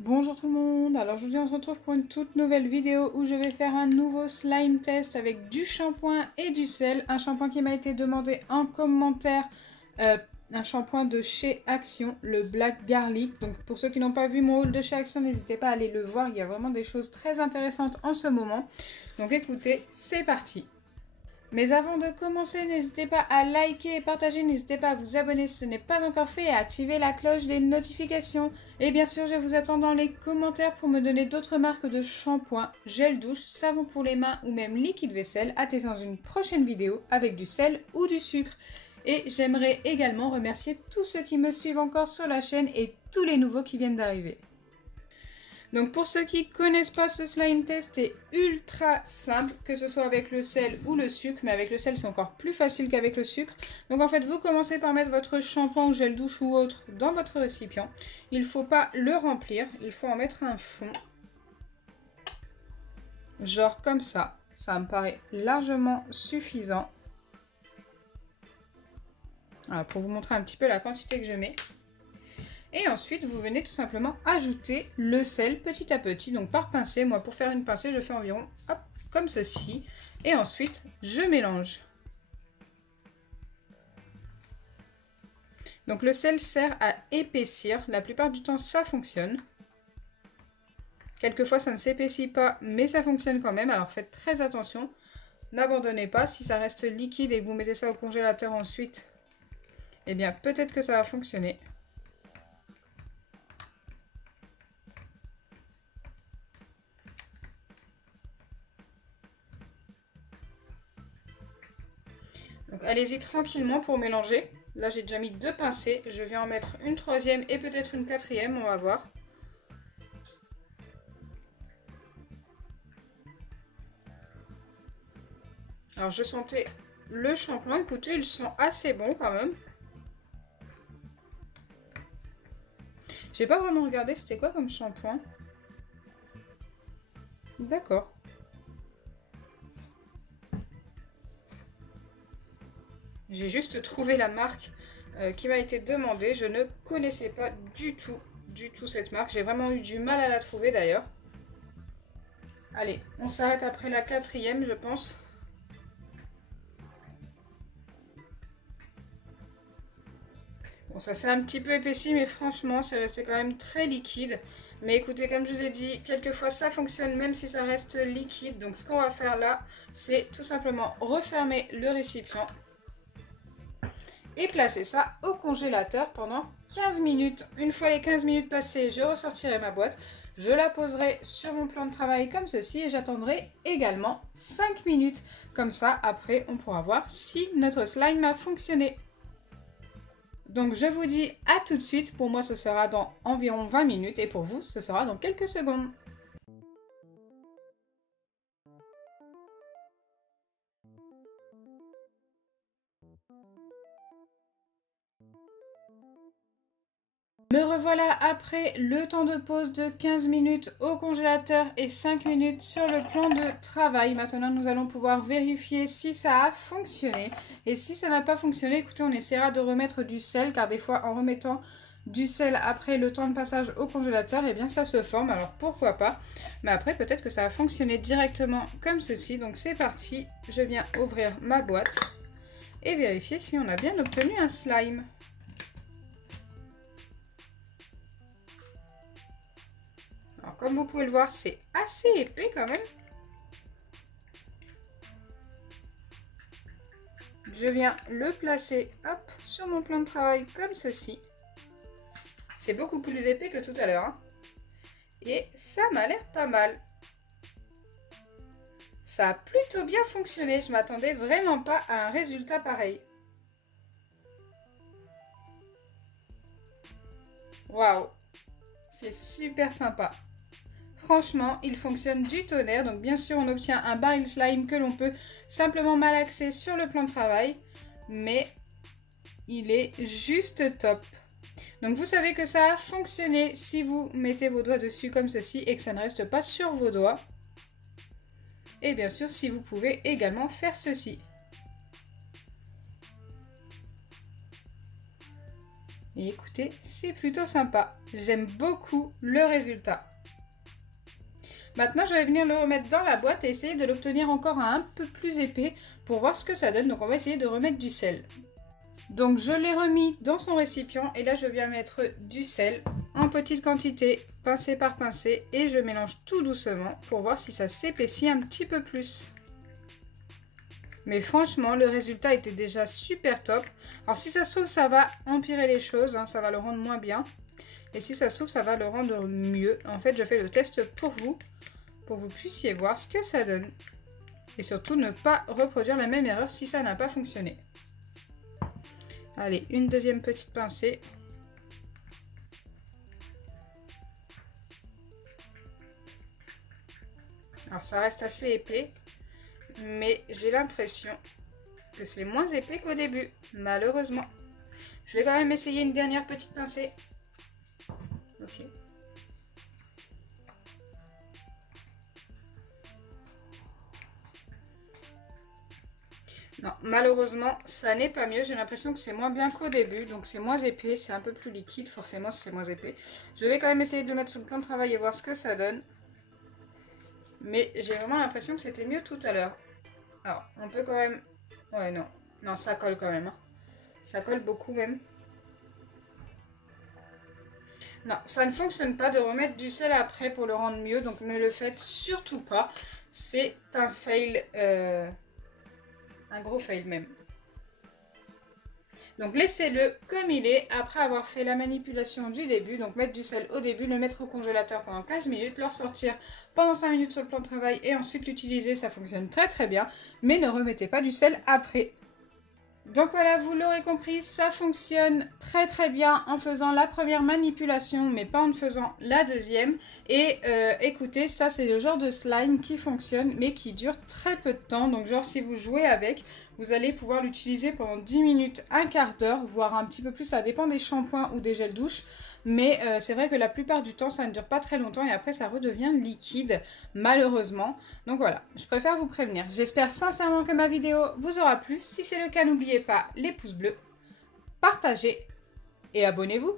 Bonjour tout le monde, alors aujourd'hui on se retrouve pour une toute nouvelle vidéo où je vais faire un nouveau slime test avec du shampoing et du sel. Un shampoing qui m'a été demandé en commentaire, un shampoing de chez Action, le Black Garlic. Donc pour ceux qui n'ont pas vu mon haul de chez Action, n'hésitez pas à aller le voir, il y a vraiment des choses très intéressantes en ce moment. Donc écoutez, c'est parti! Mais avant de commencer, n'hésitez pas à liker et partager, n'hésitez pas à vous abonner si ce n'est pas encore fait et à activer la cloche des notifications. Et bien sûr, je vous attends dans les commentaires pour me donner d'autres marques de shampoing, gel douche, savon pour les mains ou même liquide vaisselle à tester dans une prochaine vidéo avec du sel ou du sucre. Et j'aimerais également remercier tous ceux qui me suivent encore sur la chaîne et tous les nouveaux qui viennent d'arriver. Donc pour ceux qui ne connaissent pas ce slime test, c'est ultra simple, que ce soit avec le sel ou le sucre, mais avec le sel c'est encore plus facile qu'avec le sucre. Donc en fait vous commencez par mettre votre shampoing ou gel douche ou autre dans votre récipient. Il ne faut pas le remplir, il faut en mettre un fond. Genre comme ça me paraît largement suffisant. Voilà, pour vous montrer un petit peu la quantité que je mets. Et ensuite, vous venez tout simplement ajouter le sel petit à petit, donc par pincée. Moi, pour faire une pincée, je fais environ hop, comme ceci. Et ensuite, je mélange. Donc le sel sert à épaissir. La plupart du temps, ça fonctionne. Quelquefois, ça ne s'épaissit pas, mais ça fonctionne quand même. Alors faites très attention. N'abandonnez pas. Si ça reste liquide et que vous mettez ça au congélateur ensuite, eh bien peut-être que ça va fonctionner. Donc allez-y tranquillement pour mélanger. Là j'ai déjà mis 2 pincées, je vais en mettre une troisième et peut-être une quatrième, on va voir. Alors je sentais le shampoing, écoutez il sent assez bon quand même. J'ai pas vraiment regardé c'était quoi comme shampoing. D'accord. J'ai juste trouvé la marque qui m'a été demandée. Je ne connaissais pas du tout cette marque. J'ai vraiment eu du mal à la trouver d'ailleurs. Allez, on s'arrête après la quatrième, je pense. Bon, ça s'est un petit peu épaissi, mais franchement, c'est resté quand même très liquide. Mais écoutez, comme je vous ai dit, quelquefois ça fonctionne même si ça reste liquide. Donc ce qu'on va faire là, c'est tout simplement refermer le récipient. Et placer ça au congélateur pendant 15 minutes. Une fois les 15 minutes passées, je ressortirai ma boîte. Je la poserai sur mon plan de travail comme ceci et j'attendrai également 5 minutes. Comme ça, après, on pourra voir si notre slime a fonctionné. Donc je vous dis à tout de suite. Pour moi, ce sera dans environ 20 minutes et pour vous, ce sera dans quelques secondes. Me revoilà après le temps de pause de 15 minutes au congélateur et 5 minutes sur le plan de travail. Maintenant, nous allons pouvoir vérifier si ça a fonctionné. Et si ça n'a pas fonctionné, écoutez, on essaiera de remettre du sel, car des fois, en remettant du sel après le temps de passage au congélateur, eh bien ça se forme, alors pourquoi pas. Mais après, peut-être que ça a fonctionné directement comme ceci. Donc c'est parti, je viens ouvrir ma boîte et vérifier si on a bien obtenu un slime. Alors, comme vous pouvez le voir, c'est assez épais quand même. Je viens le placer hop, sur mon plan de travail comme ceci. C'est beaucoup plus épais que tout à l'heure. Hein. Et ça m'a l'air pas mal. Ça a plutôt bien fonctionné. Je m'attendais vraiment pas à un résultat pareil. Waouh! C'est super sympa. Franchement, il fonctionne du tonnerre. Donc bien sûr, on obtient un baril slime que l'on peut simplement malaxer sur le plan de travail. Mais il est juste top. Donc vous savez que ça a fonctionné si vous mettez vos doigts dessus comme ceci et que ça ne reste pas sur vos doigts. Et bien sûr, si vous pouvez également faire ceci. Et écoutez, c'est plutôt sympa. J'aime beaucoup le résultat. Maintenant, je vais venir le remettre dans la boîte et essayer de l'obtenir encore un peu plus épais pour voir ce que ça donne. Donc, on va essayer de remettre du sel. Donc, je l'ai remis dans son récipient et là, je viens mettre du sel en petite quantité, pincée par pincée, et je mélange tout doucement pour voir si ça s'épaissit un petit peu plus. Mais franchement, le résultat était déjà super top. Alors, si ça se trouve, ça va empirer les choses, hein, ça va le rendre moins bien. Et si ça se trouve, ça va le rendre mieux. En fait, je fais le test pour vous que vous puissiez voir ce que ça donne. Et surtout, ne pas reproduire la même erreur si ça n'a pas fonctionné. Allez, une deuxième petite pincée. Alors, ça reste assez épais. Mais j'ai l'impression que c'est moins épais qu'au début, malheureusement. Je vais quand même essayer une dernière petite pincée. Ok. Non, malheureusement, ça n'est pas mieux. J'ai l'impression que c'est moins bien qu'au début, donc c'est moins épais, c'est un peu plus liquide, forcément si c'est moins épais. Je vais quand même essayer de le mettre sur le plan de travail et voir ce que ça donne. Mais j'ai vraiment l'impression que c'était mieux tout à l'heure. Alors, on peut quand même... Ouais, non. Non, ça colle quand même. Hein. Ça colle beaucoup même. Non, ça ne fonctionne pas de remettre du sel après pour le rendre mieux. Donc, ne le faites surtout pas. C'est un fail. Un gros fail même. Donc, laissez-le comme il est après avoir fait la manipulation du début. Donc, mettre du sel au début, le mettre au congélateur pendant 15 minutes, le ressortir pendant 5 minutes sur le plan de travail et ensuite l'utiliser. Ça fonctionne très très bien. Mais ne remettez pas du sel après. Donc voilà, vous l'aurez compris, ça fonctionne très très bien en faisant la première manipulation, mais pas en faisant la deuxième. Et écoutez, ça c'est le genre de slime qui fonctionne, mais qui dure très peu de temps. Donc genre si vous jouez avec, vous allez pouvoir l'utiliser pendant 10 minutes, un quart d'heure, voire un petit peu plus, ça dépend des shampoings ou des gels douche. Mais c'est vrai que la plupart du temps, ça ne dure pas très longtemps et après, ça redevient liquide, malheureusement. Donc voilà, je préfère vous prévenir. J'espère sincèrement que ma vidéo vous aura plu. Si c'est le cas, n'oubliez pas les pouces bleus, partagez et abonnez-vous.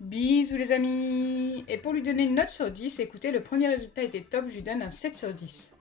Bisous les amis. Et pour lui donner une note sur 10, écoutez, le premier résultat était top, je lui donne un 7 sur 10.